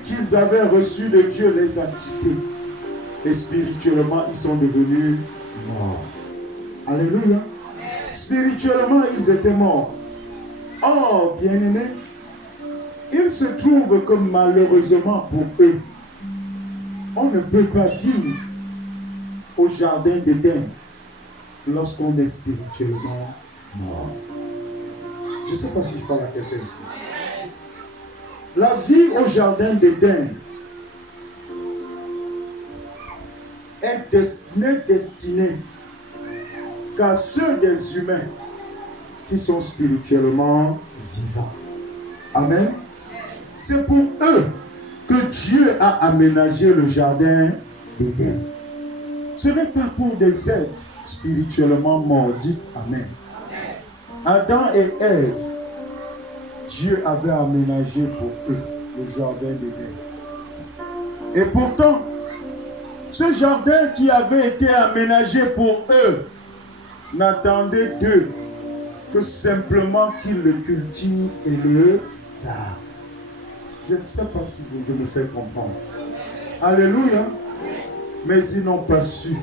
qu'ils avaient reçu de Dieu les a quittés. Et spirituellement, ils sont devenus morts. Alléluia. Spirituellement, ils étaient morts. Or, bien-aimés, il se trouve que malheureusement pour eux, on ne peut pas vivre au jardin d'Éden lorsqu'on est spirituellement mort. Je ne sais pas si je parle à quelqu'un ici. La vie au jardin d'Éden n'est destinée qu'à ceux des humains qui sont spirituellement vivants. Amen. C'est pour eux que Dieu a aménagé le jardin d'Éden. Ce n'est pas pour des êtres spirituellement morts. Dites Amen. Adam et Ève, Dieu avait aménagé pour eux le jardin d'Éden. Et pourtant, ce jardin qui avait été aménagé pour eux n'attendait d'eux que simplement qu'ils le cultivent et le gardent. Je ne sais pas si je me fais comprendre. Alléluia. Mais ils n'ont pas su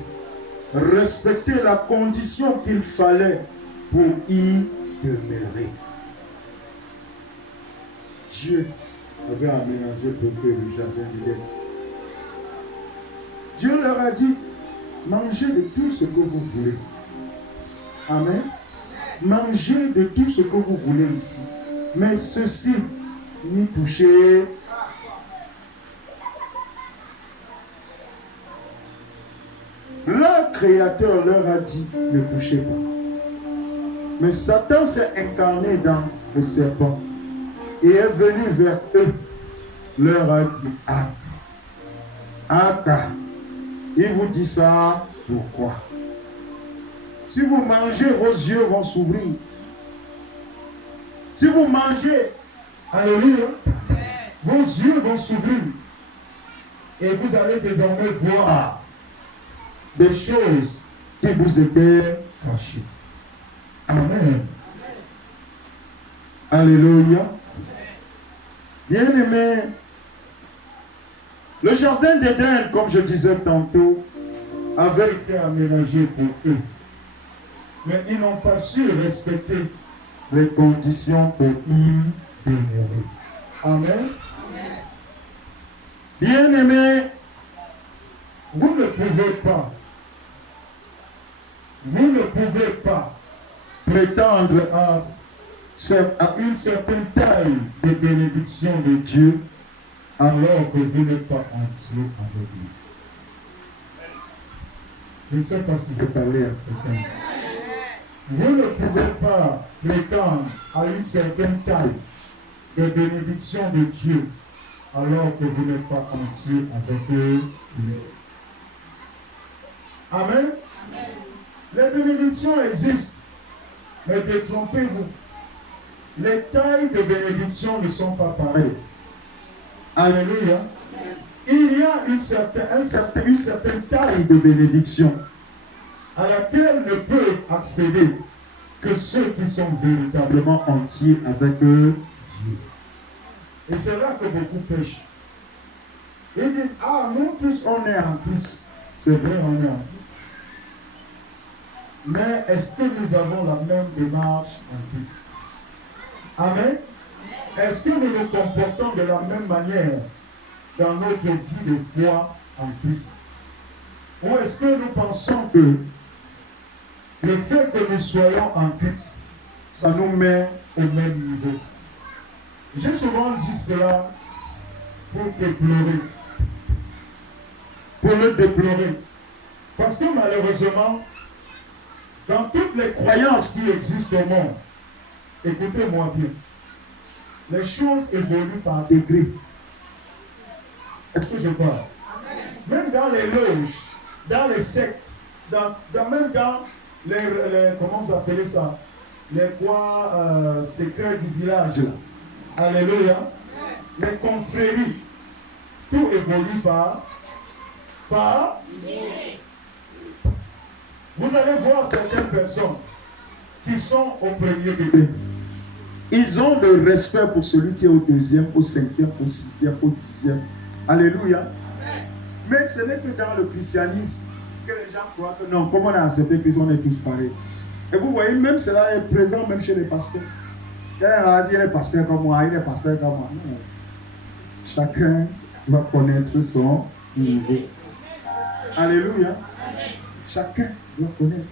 respecter la condition qu'il fallait pour y demeurer. Dieu avait aménagé pour eux le jardin d'Éden. Dieu leur a dit, mangez de tout ce que vous voulez. Amen. Mangez de tout ce que vous voulez ici. Mais ceci, n'y touchez pas. Leur Créateur leur a dit, ne touchez pas. Mais Satan s'est incarné dans le serpent et est venu vers eux. Leur a dit, Aka. Il vous dit ça, pourquoi? Si vous mangez, vos yeux vont s'ouvrir. Si vous mangez, alléluia, vos yeux vont s'ouvrir. Et vous allez désormais voir des choses qui vous étaient cachées. Amen. Alléluia. Bien-aimés, le jardin d'Éden, comme je disais tantôt, avait été aménagé pour eux. Mais ils n'ont pas su respecter les conditions pour y demeurer. Amen. Bien-aimés, vous ne pouvez pas prétendre à une certaine taille de bénédiction de Dieu alors que vous n'êtes pas entier avec lui. Je ne sais pas si je parlais à quelqu'un. Vous ne pouvez pas prétendre à une certaine taille de bénédiction de Dieu alors que vous n'êtes pas entier avec lui. Amen. Les bénédictions existent, mais détrompez-vous. Les tailles de bénédiction ne sont pas pareilles. Alléluia. Il y a une certaine taille de bénédiction à laquelle ne peuvent accéder que ceux qui sont véritablement entiers avec Dieu. Et c'est là que beaucoup pêchent. Ils disent, nous tous on est en Christ. C'est vrai, on est en Christ. Mais est-ce que nous avons la même démarche en Christ? Amen. Est-ce que nous nous comportons de la même manière dans notre vie de foi en Christ? Ou est-ce que nous pensons que le fait que nous soyons en Christ, ça nous met au même niveau? J'ai souvent dit cela pour déplorer. Pour le déplorer. Parce que malheureusement, dans toutes les croyances qui existent au monde, écoutez-moi bien, les choses évoluent par degrés. Est-ce que je parle? Même dans les loges, dans les sectes, même dans les comment vous appelez ça? Les quoi secrets du village là. Alléluia. Les confréries, tout évolue par. Vous allez voir certaines personnes qui sont au premier degré. Ils ont le respect pour celui qui est au 2e, au 5e, au 6e, au 10e. Alléluia. Mais ce n'est que dans le christianisme que les gens croient que non, comme on a accepté qu'ils on est tous pareils. Et vous voyez, même cela est présent même chez les pasteurs. Il est pasteur comme moi, il est pasteur comme moi. Non. Chacun doit connaître son niveau. Alléluia. Chacun doit connaître.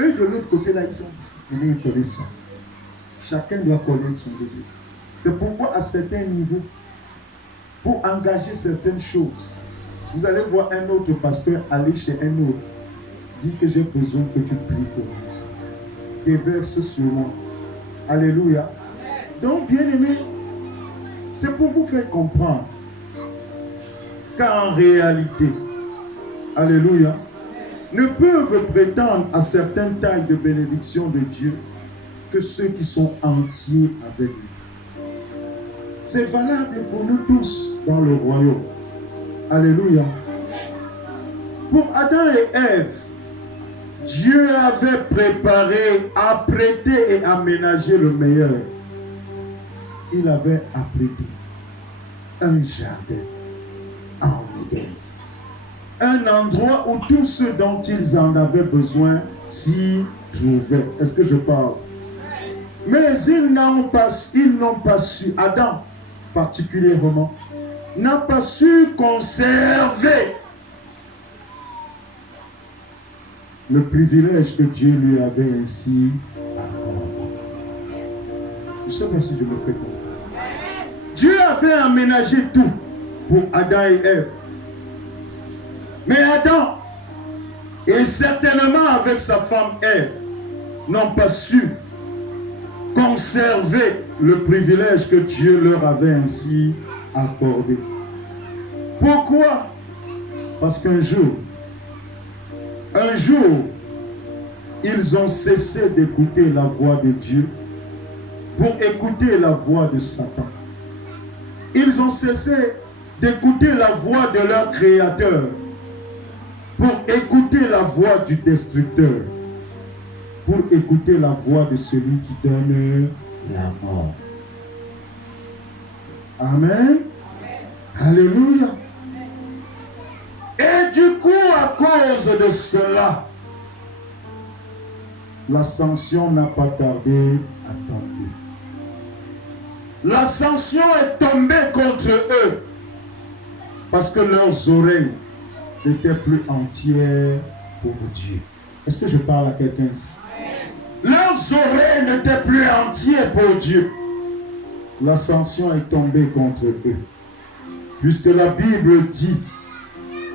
Eux de l'autre côté là, ils sont disciplinés, ils connaissent ça. Chacun doit connaître son niveau. C'est pourquoi à certains niveaux, pour engager certaines choses, vous allez voir un autre pasteur aller chez un autre, dire que j'ai besoin que tu pries pour moi. Déverse sur moi. Alléluia. Donc, bien aimé, c'est pour vous faire comprendre qu'en réalité, alléluia, ne peuvent prétendre à certaines tailles de bénédiction de Dieu que ceux qui sont entiers avec lui. C'est valable pour nous tous dans le royaume. Alléluia. Pour Adam et Ève, Dieu avait préparé, apprêté et aménagé le meilleur. Il avait apprêté un jardin en Éden. Un endroit où tout ce dont ils en avaient besoin s'y trouvaient. Est-ce que je parle? Mais ils n'ont pas su, Adam particulièrement, n'a pas su conserver le privilège que Dieu lui avait ainsi accordé. Je ne sais pas si je me fais comprendre. Dieu avait aménagé tout pour Adam et Ève. Mais Adam, et certainement avec sa femme Ève, n'ont pas su conserver le privilège que Dieu leur avait ainsi accordé. Pourquoi? Parce qu'un jour, ils ont cessé d'écouter la voix de Dieu pour écouter la voix de Satan. Ils ont cessé d'écouter la voix de leur Créateur pour écouter la voix du destructeur, pour écouter la voix de celui qui donne la mort. Amen. Alléluia. Et du coup, à cause de cela, la sanction n'a pas tardé à tomber. La sanction est tombée contre eux parce que leurs oreilles n'étaient plus entières pour Dieu. Est-ce que je parle à quelqu'un ici? Leurs oreilles n'étaient plus entières pour Dieu. La sanction est tombée contre eux. Puisque la Bible dit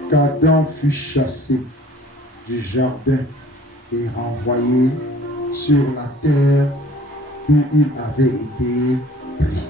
qu'Adam fut chassé du jardin et renvoyé sur la terre d'où il avait été pris.